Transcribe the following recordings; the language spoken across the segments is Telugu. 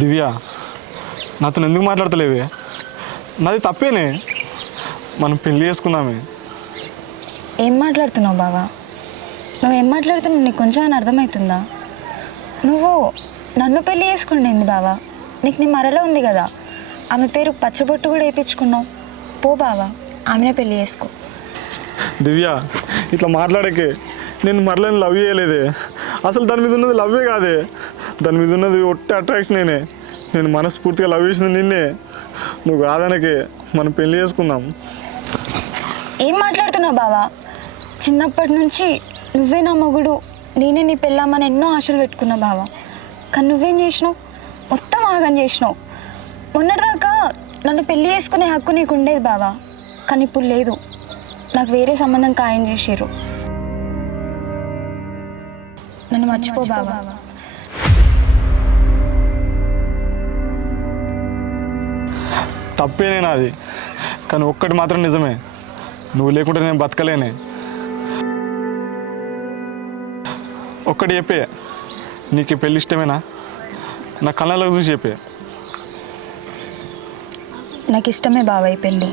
దివ్య, నాతో ఎందుకు మాట్లాడతలేవే? నాది తప్పేనే, మనం పెళ్ళి చేసుకున్నామే. ఏం మాట్లాడుతున్నావు బావా? నువ్వేం మాట్లాడుతున్నావు నీకు కొంచెం అని అర్థమవుతుందా? నువ్వు నన్ను పెళ్ళి చేసుకుండేంది బావా? నీకు నీ మరలో ఉంది కదా, ఆమె పేరు పచ్చబొట్టు కూడా వేయించుకున్నావు. పో బావా, ఆమెనే పెళ్ళి చేసుకో. దివ్య, ఇట్లా మాట్లాడకే. నేను మరలని లవ్ చేయలేదే. అసలు దాని మీద ఉన్నది లవ్వే కాదే, దాని మీద ఉన్నది ఒట్టి అట్రాక్షనేనే. నేను మనస్ఫూర్తిగా లవ్ చేసింది నిన్నే, నువ్వు కాదనకే. మనం పెళ్ళి చేసుకుందాం. ఏం మాట్లాడుతున్నావు బావా? చిన్నప్పటి నుంచి నువ్వే నా మొగుడు, నేనే నీ పెళ్ళామని ఎన్నో ఆశలు పెట్టుకున్నా బావా. కానీ నువ్వేం చేసినావు? మొత్తం ఆగం చేసినావు. మొన్నటిదాకా నన్ను పెళ్ళి చేసుకునే హక్కు నీకు ఉండేది బావా, కానీ ఇప్పుడు లేదు. నాకు వేరే సంబంధం ఖాయం చేసిర్రు. నన్ను మర్చిపో బావా. తప్పేనే నాది, కానీ ఒక్కటి మాత్రం నిజమే, నువ్వు లేకుంటే నేను బతకలేనే. ఒక్కటి చెప్పే, నీకు పెళ్ళి ఇష్టమేనా? నా కళ్ళలోకి చూసి చెప్పే. నాకు ఇష్టమే బావా ఈ పెళ్ళి.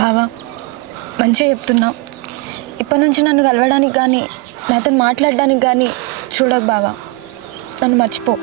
బావా, మంచిగా చెప్తున్నా. ఇప్పటి నుంచి నన్ను కలవడానికి కానీ నాతో మాట్లాడడానికి కానీ చూడకు బావా. నన్ను మర్చిపో.